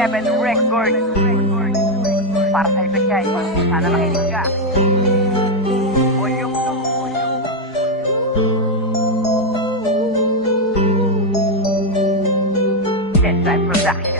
Heaven Record. Para sa ito siya, sana makinig ka. Volume 2. Dead Time Production.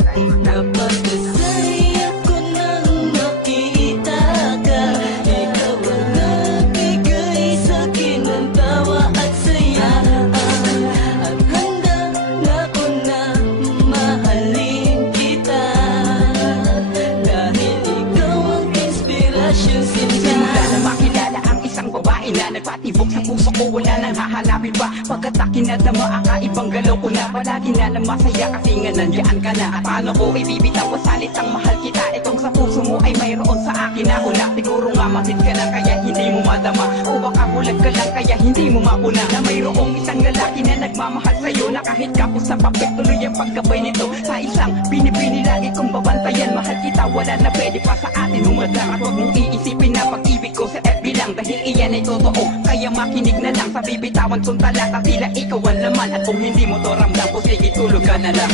Nagpatibok sa puso ko, wala nang hahanapin pa. Pagkat akin na dama, ibang galaw ko na. Palagi na lang masaya kasi nga nandiyan ka na. At paano ko ibibitaw ang salitang mahal kita? Itong sa puso mo ay mayroon sa akin na una. Siguro nga masid ka lang kaya hindi mo madama, o baka bulag ka lang kaya hindi mo mapuna na mayroong isang lalaki na nagmamahal sa'yo, na kahit kapos sa papel tuloy ang pagkabay nito. Sa isang binibini lagi kong babantayan, mahal kita, wala na pwede pa sa atin umadlang. At huwag mong iisipin na pag-ibig ko sa FB lang, dahil iyan ay totoo. Kaya makinig na lang sa bibitawan kong talata, tila ikaw ang laman. At kung hindi mo to ramdam ko, sige tulog ka na lang.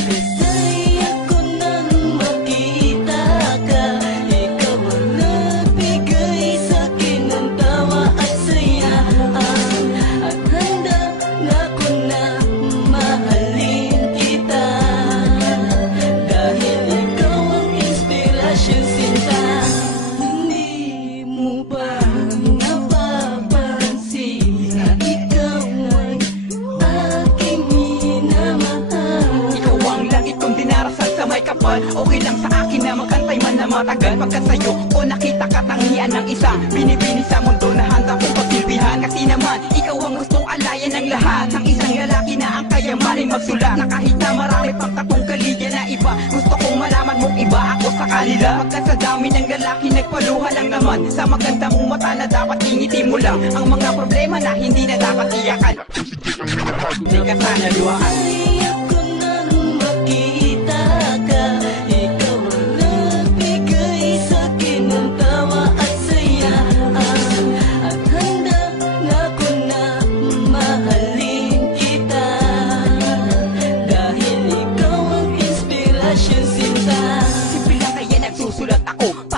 Okay lang sa akin na magkantay man na matagal, pagkat sa'yo o nakita katangian ng isang binibini sa mundo na handa kong pagsilbihan. Kasi naman ikaw ang gustong alayan ng lahat, ng isang lalaki na ang kayamaning magsulat, na kahit na marami pang katungkaligan na iba, gusto kong malaman mong iba ako sa kanila. Pagkat sa dami ng lalaki nagpaluha lang naman sa maganda mong mata na dapat ingiti mo lang ang mga problema na hindi na dapat iyakan. Hindi ka sana luhaan.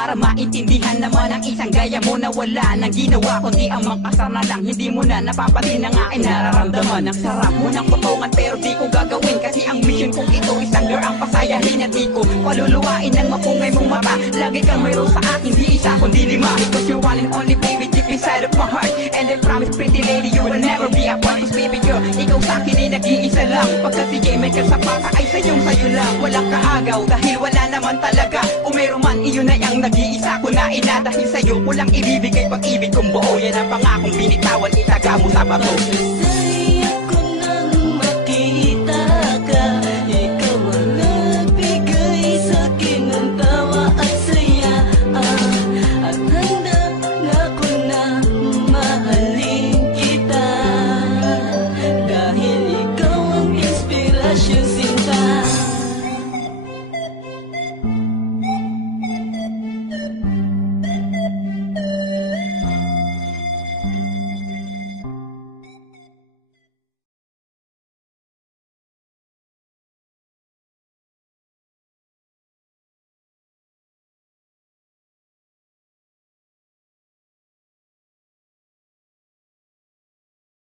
Maintindihan naman ang isang gaya mo na wala nang ginawa kundi ang makasar na lang. Hindi mo na napapatin ang aking nararamdaman. Ang sarap mo ng potongan pero di ko gagawin, kasi ang mission kong ito isang girl ang pasayahin at di ko paluluwain ng mapungay mong mata. Lagi kang mayroon sa akin, di isa kundi lima, because you're one and only baby deep inside of my heart. And I promise pretty lady you will never be apart, cause baby girl ikaw sa akin ay nag-iisa lang. Pagkat si J-Michael sa pata ay sayong sayo lang. Walang kaagaw dahil wala naman talaga, kung mayroon man iyon ay ang nag-iisa ko na ina. Dahil sa'yo ko lang ibibigay pag-ibig kong buo, yan ang pangakong binitawan, itaga mo sa bato.